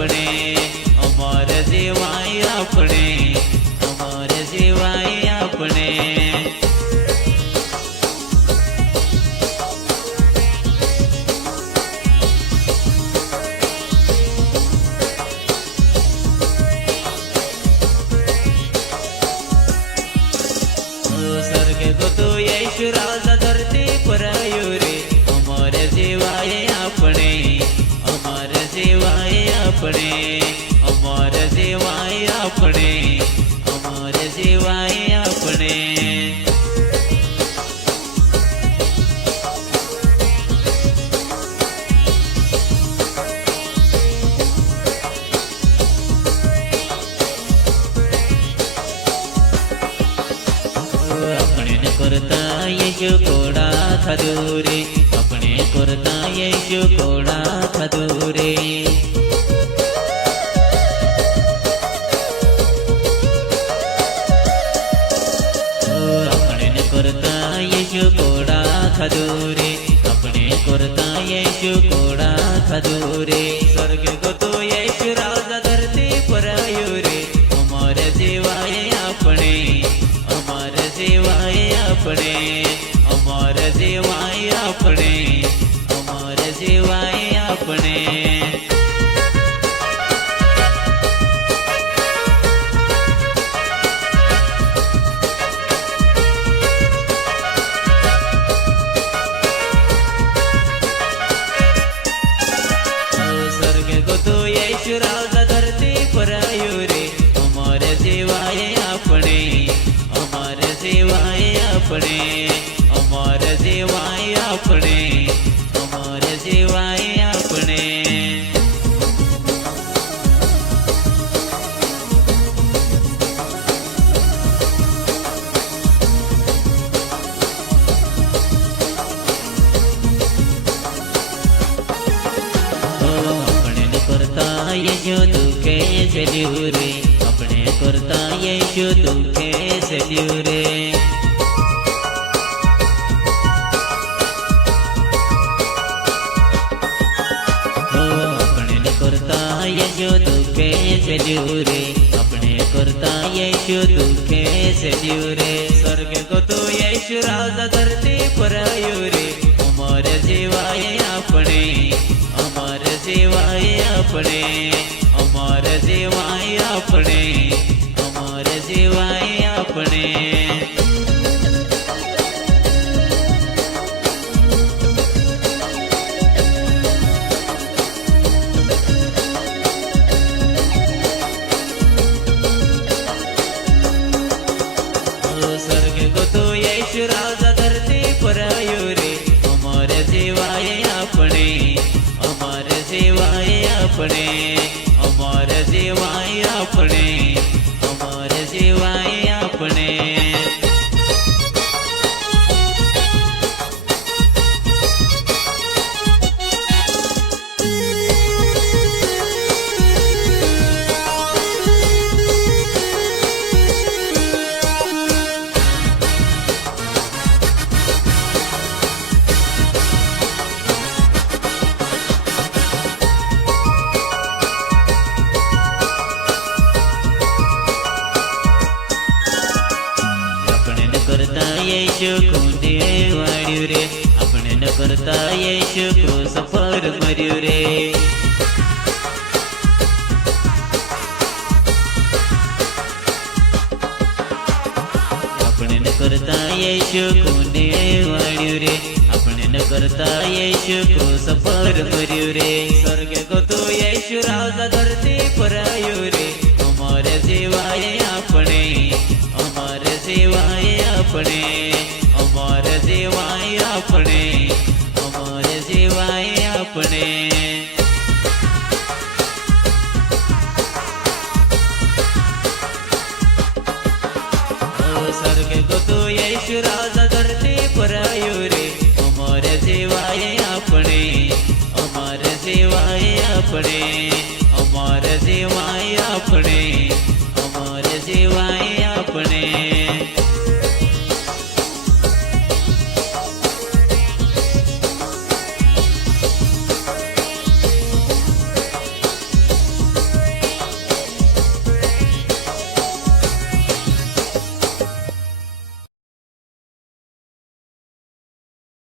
આપણે અમાર જેવાય આપણે અમાર જેવાય આપણે स्वर्ग को तो यीशु राजा धरती पर आयो रे अमर जेवाय अपने अमर जेवाय अपने अमर जेवाय अपने अमर जेवाय अपने करता यीशु कोड़ा खदूरे अपने करता यीशु कोड़ा खदूरे अपने करता यीशु कोड़ा खदूरे अपने करता यीशु कोड़ा खदूरे स्वर्ग को तो यीशु राजा धरती पर आयो रे अमर जेवाय अपने अमर जेवाय अपने अमर जेवाय अपने अमर जेवाय अपने स्वर्ग को तो यीशु राजा धरती पर आयो रे अमर जेवाय अपने अमर जेवाय अपने अमर जेवाय अपने अमर जेवाय अपने अपने करता यीशु दुखे चल्यूरे अपने करता यीशु दुखे चल्यूरे यीशु दुखे चल्यूरे अपने करता यीशु दुखे चल्यूरे स्वर्ग को तो यीशु राजा धरती पर आयो रे अमर जेवाय अपने अमर जेवाय अपने अमर जेवाय अपने अमर जेवाय अपने स्वर्ग को तो यीशु राजा धरती पर आयो रे अमर जेवाय अपने अमर जेवाय अपने अमर जेवाय अपने अमर जेवाय अपने करता यीशु कुंडे वाड्यू रे अपने न करता यीशु को सफर मर्यू रे अपने न करता यीशु कुंडे वाड्यू रे अपने न करता यीशु को सफर मर्यू रे स्वर्ग को तो यीशु राजा धरती पर आयो रे अमर जेवाय अपने अमर जेवाय अपने अमर जेवाय अपने अमर जेवाय अपने